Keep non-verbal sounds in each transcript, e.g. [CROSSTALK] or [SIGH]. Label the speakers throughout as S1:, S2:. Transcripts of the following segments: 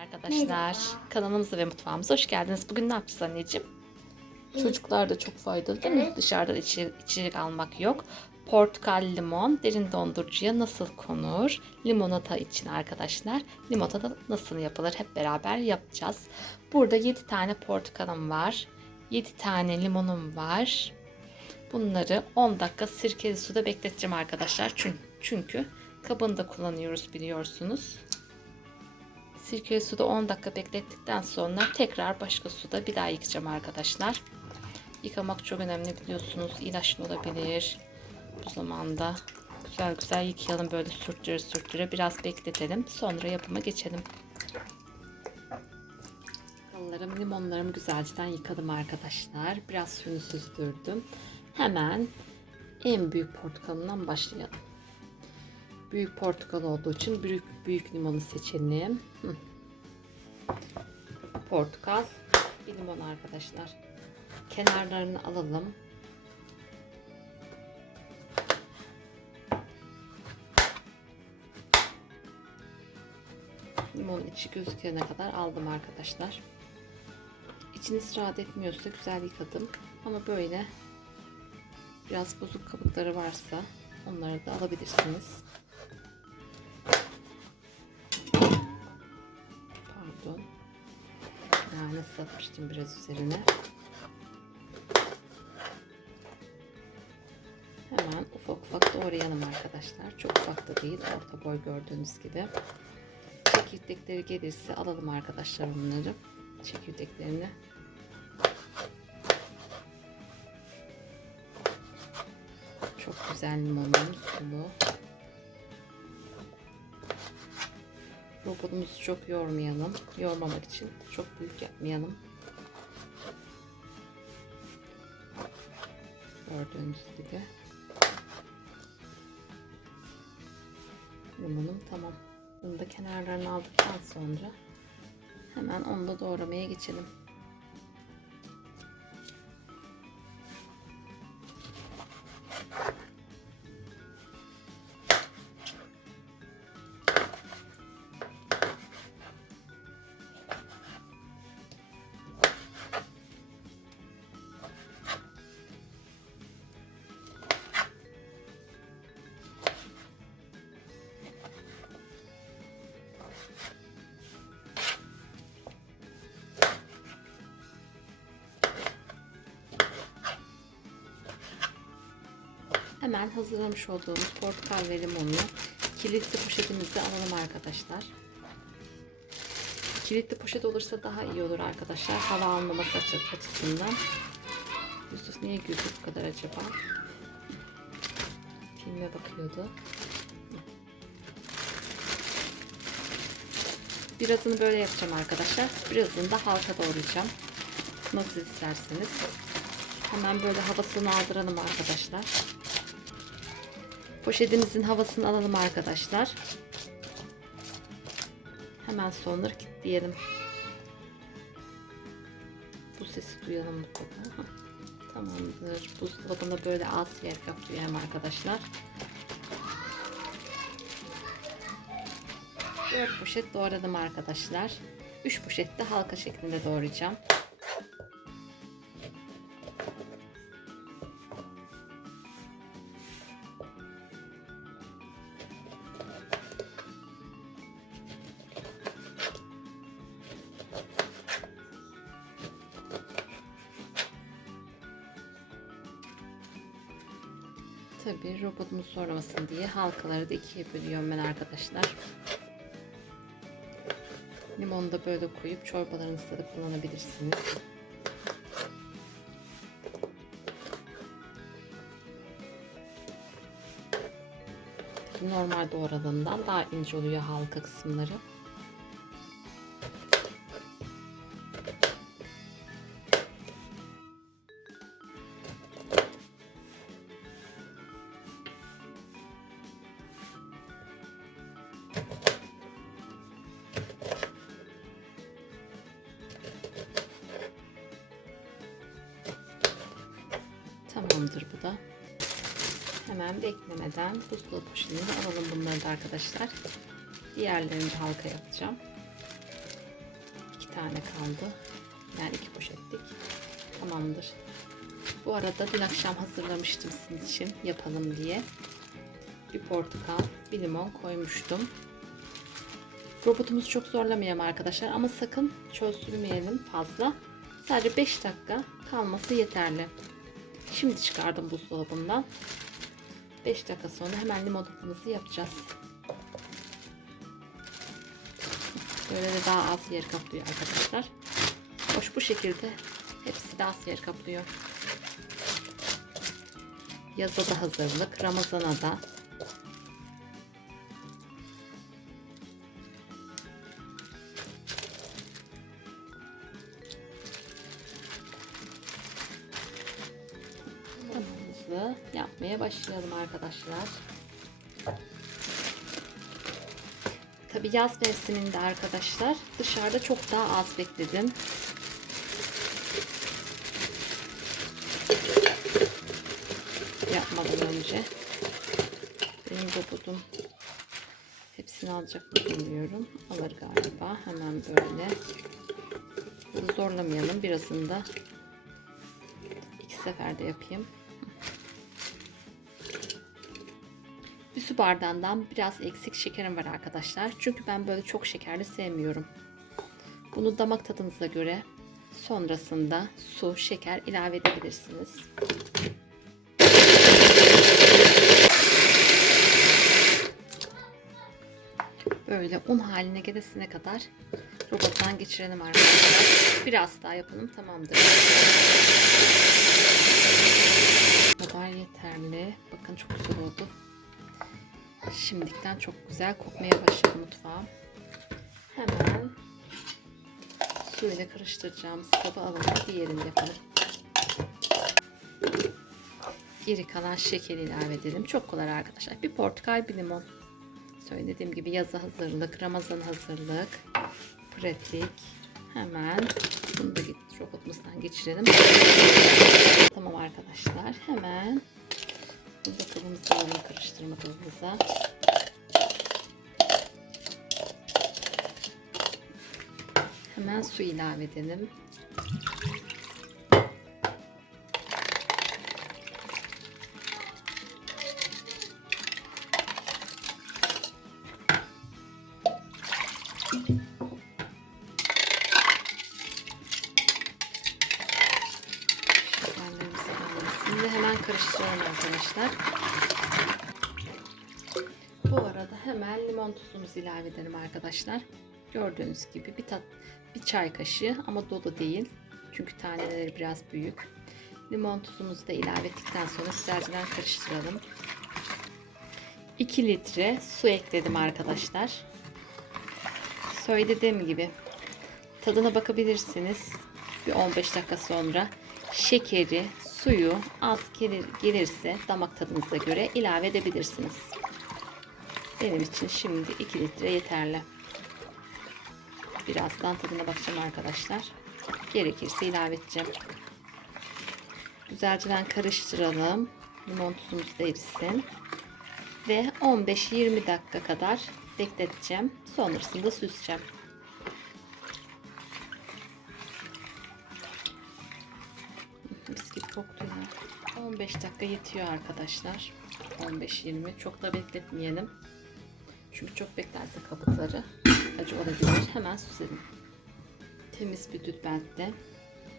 S1: Arkadaşlar
S2: Merhaba.
S1: kanalımıza ve mutfağımıza hoş geldiniz. Bugün ne yapacağız anneciğim? Çocuklar da çok faydalı değil mi?
S2: Evet.
S1: Dışarıdan içi- içecek almak yok. Portakal, limon derin dondurucuya nasıl konur? Limonata için arkadaşlar. Limonata nasıl yapılır? Hep beraber yapacağız. Burada 7 tane portakalım var. 7 tane limonum var. Bunları 10 dakika sirkeli suda bekleteceğim arkadaşlar. Çünkü, çünkü kabında kullanıyoruz biliyorsunuz. Sirkeli suda 10 dakika beklettikten sonra tekrar başka suda bir daha yıkayacağım arkadaşlar. Yıkamak çok önemli biliyorsunuz. İlaçlı olabilir. Bu zamanda güzel güzel yıkayalım böyle sürttüre sürttüre biraz bekletelim. Sonra yapıma geçelim. Portakallarım, limonlarımı güzelce yıkadım arkadaşlar. Biraz suyunu süzdürdüm. Hemen en büyük portakalından başlayalım. Büyük portakal olduğu için büyük büyük limonu seçelim. Portakal, bir limon arkadaşlar. Kenarlarını alalım. Limon içi gözükene kadar aldım arkadaşlar. İçiniz rahat etmiyorsa güzel yıkadım. Ama böyle biraz bozuk kabukları varsa onları da alabilirsiniz. Yani satmıştım biraz üzerine. Hemen ufak ufak doğrayalım arkadaşlar. Çok ufak da değil. Orta boy gördüğünüz gibi. Çekirdekleri gelirse alalım arkadaşlar bunları. Çekirdeklerini. Çok güzel limonumuz sulu. Robotumuzu çok yormayalım. Yormamak için çok büyük yapmayalım. Gördüğünüz gibi. Limonum tamam. Bunu da kenarlarını aldıktan sonra hemen onu da doğramaya geçelim. Hemen hazırlamış olduğumuz portakal ve limonlu kilitli poşetimizi alalım arkadaşlar. Kilitli poşet olursa daha iyi olur arkadaşlar. Hava almaması açı- açısından. Yusuf niye güldü bu kadar acaba? Filme bakıyordu. Birazını böyle yapacağım arkadaşlar. Birazını da halka doğrayacağım. Nasıl isterseniz. Hemen böyle havasını aldıralım arkadaşlar. Poşetimizin havasını alalım arkadaşlar. Hemen sonra kilitleyelim. Bu sesi duyalım mutlaka. Tamamdır. Buzdolabında böyle kaplıyor hem arkadaşlar. 4 poşet doğradım arkadaşlar. 3 poşet de halka şeklinde doğrayacağım. Tabii robotumuz sormasın diye halkaları da ikiye bölüyorum ben arkadaşlar. Limonu da böyle koyup çorbalarınızda da kullanabilirsiniz. Normal doğradığından daha ince oluyor halka kısımları. Tamamdır bu da. Hemen beklemeden buzdolabı poşetine alalım bunları da arkadaşlar. Diğerlerini de halka yapacağım. tane kaldı. Yani iki poşetlik. Tamamdır. Bu arada dün akşam hazırlamıştım sizin için yapalım diye. Bir portakal, bir limon koymuştum. Robotumuzu çok zorlamayalım arkadaşlar ama sakın çözdürmeyelim fazla. Sadece 5 dakika kalması yeterli. Şimdi çıkardım buzdolabından. 5 dakika sonra hemen limonatımızı yapacağız. Böyle de daha az yer kaplıyor arkadaşlar. Hoş bu şekilde hepsi de az yer kaplıyor. Yaza da hazırlık, Ramazan'a da. Yapmaya başlayalım arkadaşlar. Tabi yaz mevsiminde arkadaşlar dışarıda çok daha az bekledim. Yapmadan önce. Benim robotum hepsini alacak mı bilmiyorum. Alır galiba. Hemen böyle. Zorlamayalım. Birazını da iki seferde yapayım. Su bardağından biraz eksik şekerim var arkadaşlar. Çünkü ben böyle çok şekerli sevmiyorum. Bunu damak tadınıza göre sonrasında su, şeker ilave edebilirsiniz. Böyle un haline gelesine kadar robottan geçirelim arkadaşlar. Biraz daha yapalım tamamdır. Bu kadar yeterli. Bakın çok güzel oldu. Şimdikten çok güzel kokmaya başladı mutfağım. Hemen suyla karıştıracağımız kaba alalım. Diğerini yapalım. Geri kalan şekeri ilave edelim. Çok kolay arkadaşlar. Bir portakal, bir limon. Söylediğim gibi yaza hazırlık, Ramazan hazırlık, pratik. Hemen bunu da robotumuzdan geçirelim. Tamam arkadaşlar. Hemen burada kabımızı alalım karıştırma kabımıza. Hemen su ilave edelim. Ve hemen karıştıralım arkadaşlar. Bu arada hemen limon tuzumuzu ilave edelim arkadaşlar. Gördüğünüz gibi bir tat bir çay kaşığı ama dolu değil. Çünkü taneleri biraz büyük. Limon tuzumuzu da ilave ettikten sonra güzelce karıştıralım. 2 litre su ekledim arkadaşlar. Söylediğim gibi tadına bakabilirsiniz. Bir 15 dakika sonra şekeri, suyu az gelir, gelirse damak tadınıza göre ilave edebilirsiniz. Benim için şimdi 2 litre yeterli. Birazdan tadına bakacağım arkadaşlar. Gerekirse ilave edeceğim. Güzelce karıştıralım. Limon tuzumuz da erisin. Ve 15-20 dakika kadar bekleteceğim. Sonrasında süzeceğim. 15 dakika yetiyor arkadaşlar. 15-20 çok da bekletmeyelim. Çünkü çok beklerse kabukları acı olabilir. Hemen süzelim. Temiz bir tülbentle.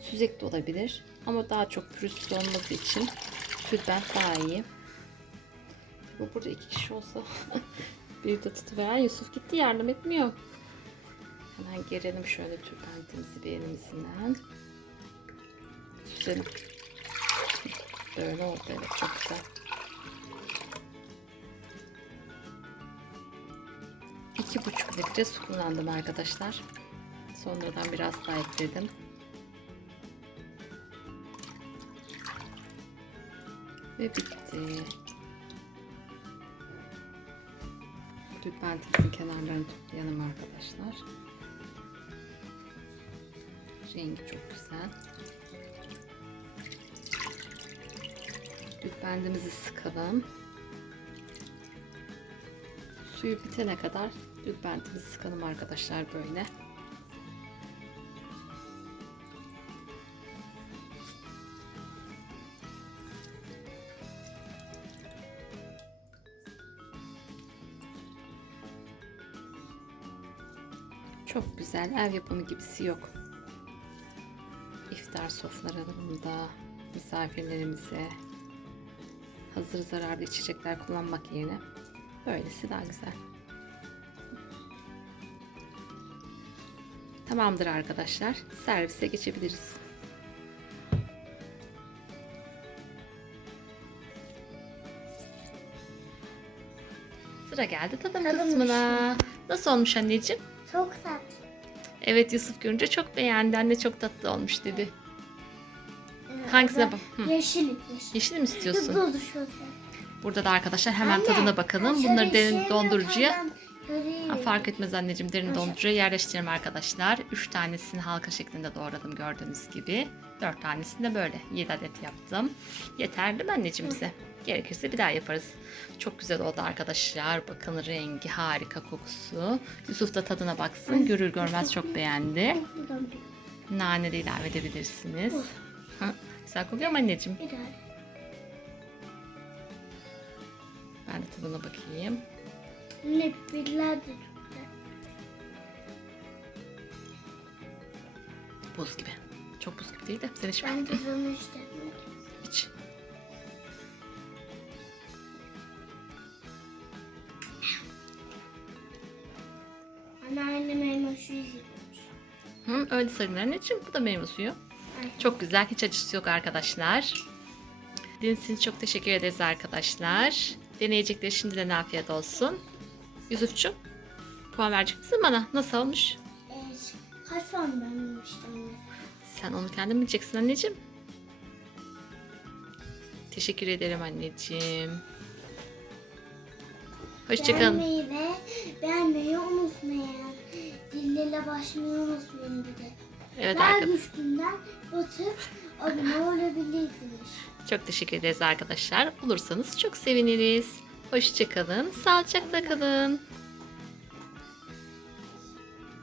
S1: Süzek de olabilir. Ama daha çok pürüzsüz olması için tülbent daha iyi. Bu burada iki kişi olsa [LAUGHS] bir de tutuveren Yusuf gitti yardım etmiyor. Hemen gerelim şöyle tülbentimizi bir elimizden. Süzelim. Böyle oldu evet çok güzel. 2,5 litre su kullandım arkadaşlar. Sonradan biraz daha ekledim. Ve bitti. Tülbentimizin kenarlarını toplayalım arkadaşlar. Rengi çok güzel. İlk bandımızı sıkalım. Suyu bitene kadar ilk bandımızı sıkalım arkadaşlar böyle. Çok güzel ev yapımı gibisi yok. İftar sofralarında misafirlerimize hazır zararlı içecekler kullanmak yerine böylesi daha güzel. Tamamdır arkadaşlar. Servise geçebiliriz. Sıra geldi tadım
S2: Tadım
S1: kısmına. Nasıl olmuş anneciğim?
S2: Çok tatlı.
S1: Evet Yusuf görünce çok beğendi. Anne çok tatlı olmuş dedi. Hangisine bak? Hı.
S2: Yeşil. Yeşil.
S1: Yeşil mi istiyorsun?
S2: Dur dur şöyle.
S1: Burada da arkadaşlar hemen
S2: Anne,
S1: tadına bakalım.
S2: şöyle
S1: Bunları derin
S2: şey
S1: dondurucuya
S2: şöyle-
S1: Ha, fark etmez anneciğim derin dondurucuya yerleştirelim arkadaşlar. 3 tanesini halka şeklinde doğradım gördüğünüz gibi. 4 tanesini de böyle 7 adet yaptım. Yeterli mi anneciğim bize? Gerekirse bir daha yaparız. Çok güzel oldu arkadaşlar. Bakın rengi harika kokusu. Yusuf da tadına baksın. Görür görmez çok beğendi. Nane de ilave edebilirsiniz. Ha, güzel kokuyor mu anneciğim?
S2: Daha.
S1: Ben de tadına bakayım.
S2: Ne biberler de çok güzel.
S1: Buz gibi. Çok buz gibi değil de sen hiç
S2: Ben bunu istedim.
S1: hiç.
S2: Anneannem elma suyu yapmış.
S1: Hı, öyle sarın anneciğim. Bu da meyve suyu. Çok güzel. Hiç acısı yok arkadaşlar. Dinlediğiniz için çok teşekkür ederiz arkadaşlar. Deneyecekleri şimdiden afiyet olsun. Yusufcuğum puan verecek misin bana? Nasıl olmuş?
S2: Evet. Kaç puan vermiştim?
S1: Sen onu kendin bileceksin anneciğim. Teşekkür ederim anneciğim. Hoşçakalın.
S2: Beğenmeyi ve beğenmeyi unutmayın. Dillere basmayı unutmayın bir de.
S1: Evet
S2: Like
S1: arkadaşlar.
S2: Batıp abone olabilirsiniz.
S1: Çok teşekkür ederiz arkadaşlar. Olursanız çok seviniriz. Hoşçakalın. Sağlıcakla kalın.